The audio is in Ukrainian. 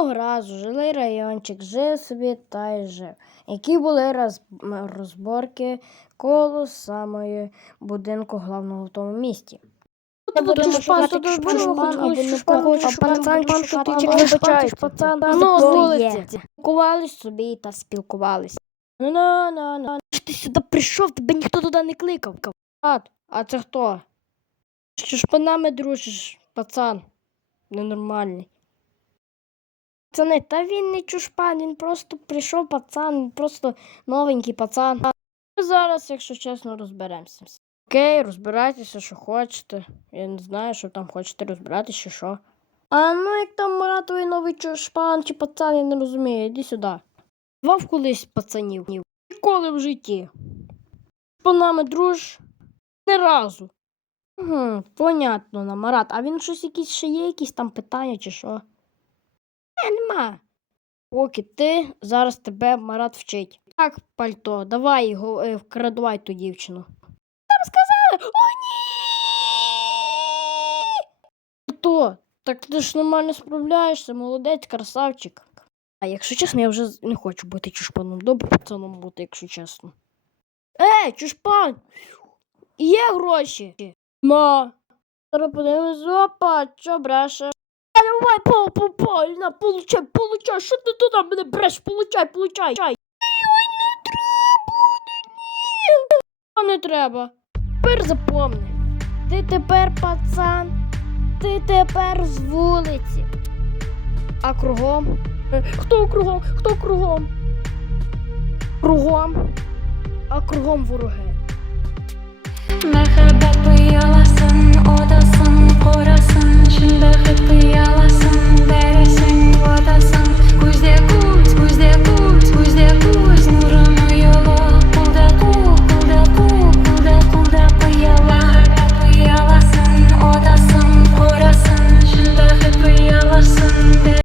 Одного разу жилий райончик жив собі та й жив. Які були роз... розборки коло самої будинку головного в тому місті. Ну. Спілкувались собі та спілкувались. Ну, ну, ну, ну. Ти сюди прийшов, тебе ніхто туди не кликав. А, а це хто? Що ж нами дружиш, пацан? Ненормальний. Пацани, та він не чушпан, він просто прийшов пацан, просто новенький пацан. Ми зараз, якщо чесно, розберемося. Окей, розбирайтеся, що хочете. Я не знаю, що там хочете розбиратися, чи що. А ну як там Маратовий новий чушпан чи пацан, я не розумію, іди сюди. Звав колись пацанів. Ніколи в житті. З нами друж не разу. Угу, понятно, на Марат. А він щось якісь ще є, якісь там питання чи що? Не, нема. Поки ти зараз тебе Марат вчить. Так, пальто, давай його е, вкрадувай ту дівчину. Там сказали. О, ні! То, так ти ж нормально справляєшся, молодець, красавчик. А якщо чесно, я вже не хочу бути чушпаном. Добре пацаном бути, якщо чесно. Ей, чушпан! Є гроші. Ма. Зараз подивимось. Що бреше? Давай, по, по, по, на, получай, получай, що ти туди мене бреш, получай, получай. Чай. Ой, не треба. А не треба. Тепер запомни. Ти тепер пацан, ти тепер з вулиці. А кругом? Хто кругом? Хто кругом? Кругом. А кругом вороги.